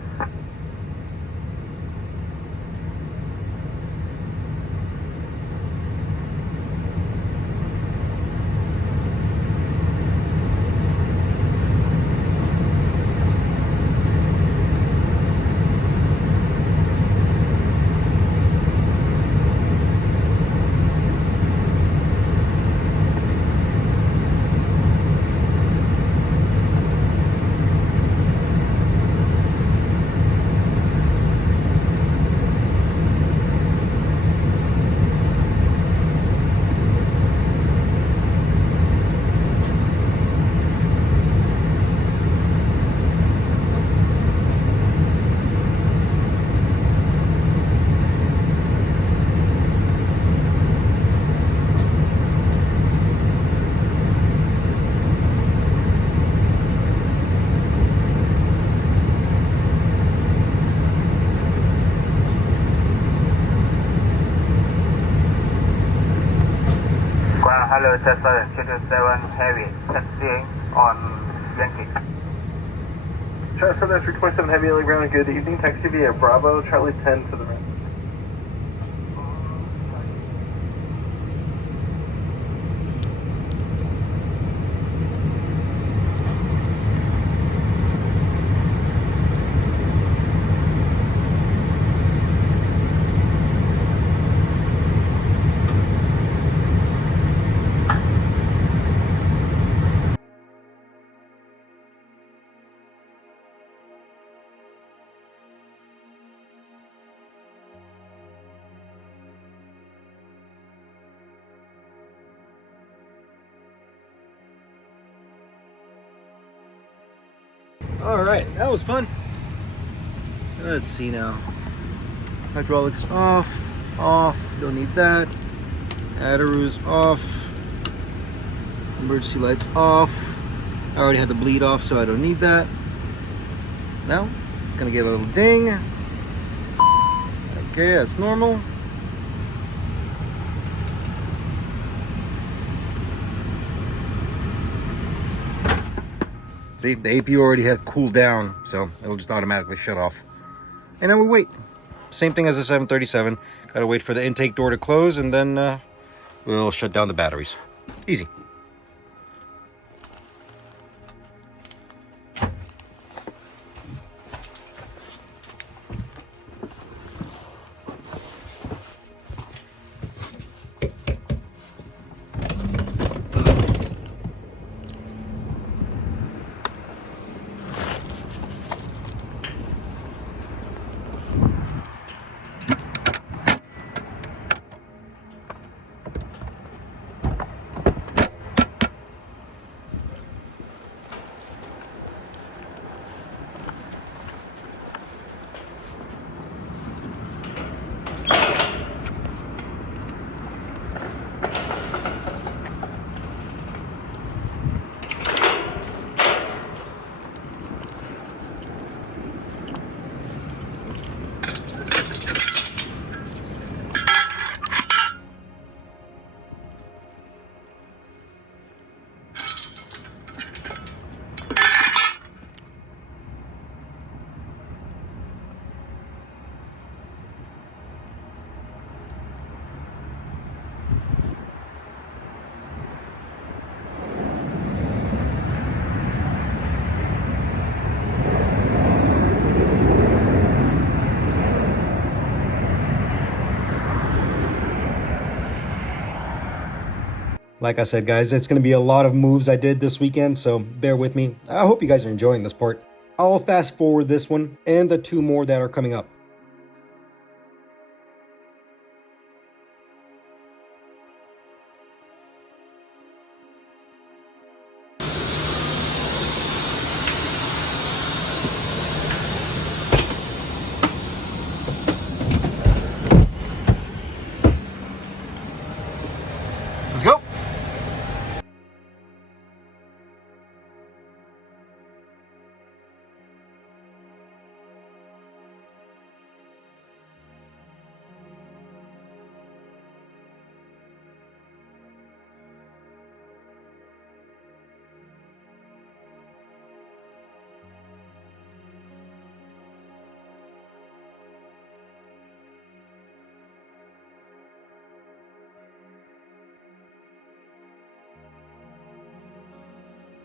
Hello, Cessna 227 Heavy, taxiing on Yankee. Charlie 7 327 Heavy on the ground, good evening, taxi via Bravo, Charlie 10 to the ramp. All right, that was fun. Let's see now. Hydraulics off, don't need that. Adderus off. Emergency lights off. I already had the bleed off, so I don't need that. Now, it's gonna get a little ding. Okay, that's normal. See, the APU already has cooled down, so it'll just automatically shut off. And then we wait. Same thing as the 737. Gotta wait for the intake door to close, and then we'll shut down the batteries. Easy. Like I said, guys, it's going to be a lot of moves I did this weekend, so bear with me. I hope you guys are enjoying this part. I'll fast forward this one and the two more that are coming up. Let's go.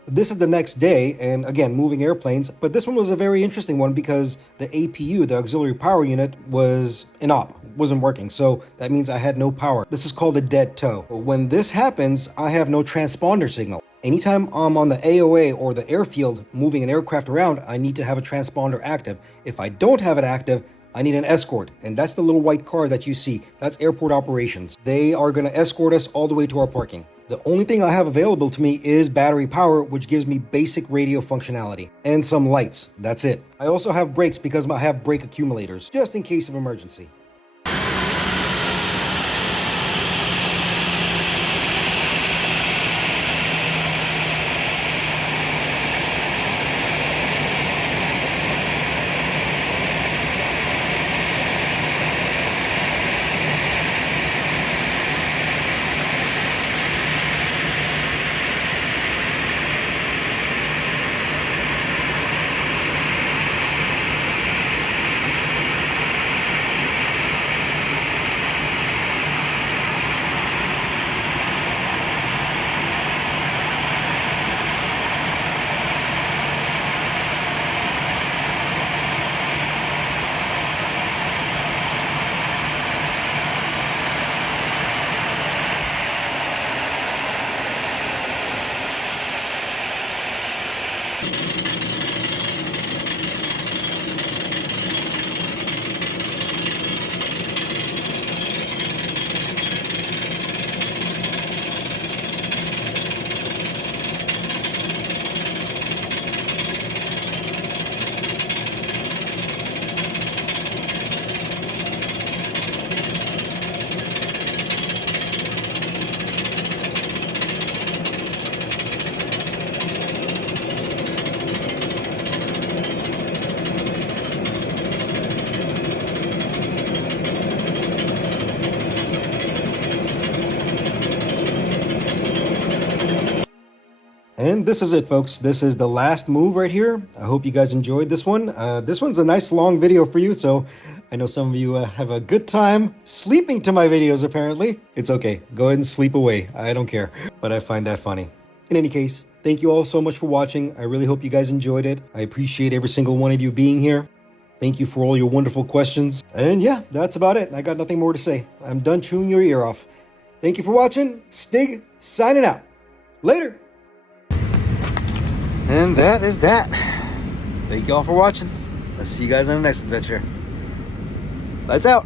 This is the next day, and again, moving airplanes, but this one was a very interesting one because the APU, the auxiliary power unit, was inop, wasn't working, so that means I had no power. This is called a dead tow. When this happens, I have no transponder signal. Anytime I'm on the AOA or the airfield moving an aircraft around, I need to have a transponder active. If I don't have it active, I need an escort, and that's the little white car that you see. That's airport operations. They are going to escort us all the way to our parking. The only thing I have available to me is battery power, which gives me basic radio functionality, and some lights. That's it. I also have brakes because I have brake accumulators, just in case of emergency. And this is it, folks. This is the last move right here. I hope you guys enjoyed this one. This one's a nice long video for you, so I know some of you have a good time sleeping to my videos, apparently. It's okay. Go ahead and sleep away. I don't care, but I find that funny. In any case, thank you all so much for watching. I really hope you guys enjoyed it. I appreciate every single one of you being here. Thank you for all your wonderful questions. And yeah, that's about it. I got nothing more to say. I'm done chewing your ear off. Thank you for watching. Stig, signing out. Later. And that is that. Thank you all for watching. I'll see you guys on the next adventure. Lights out.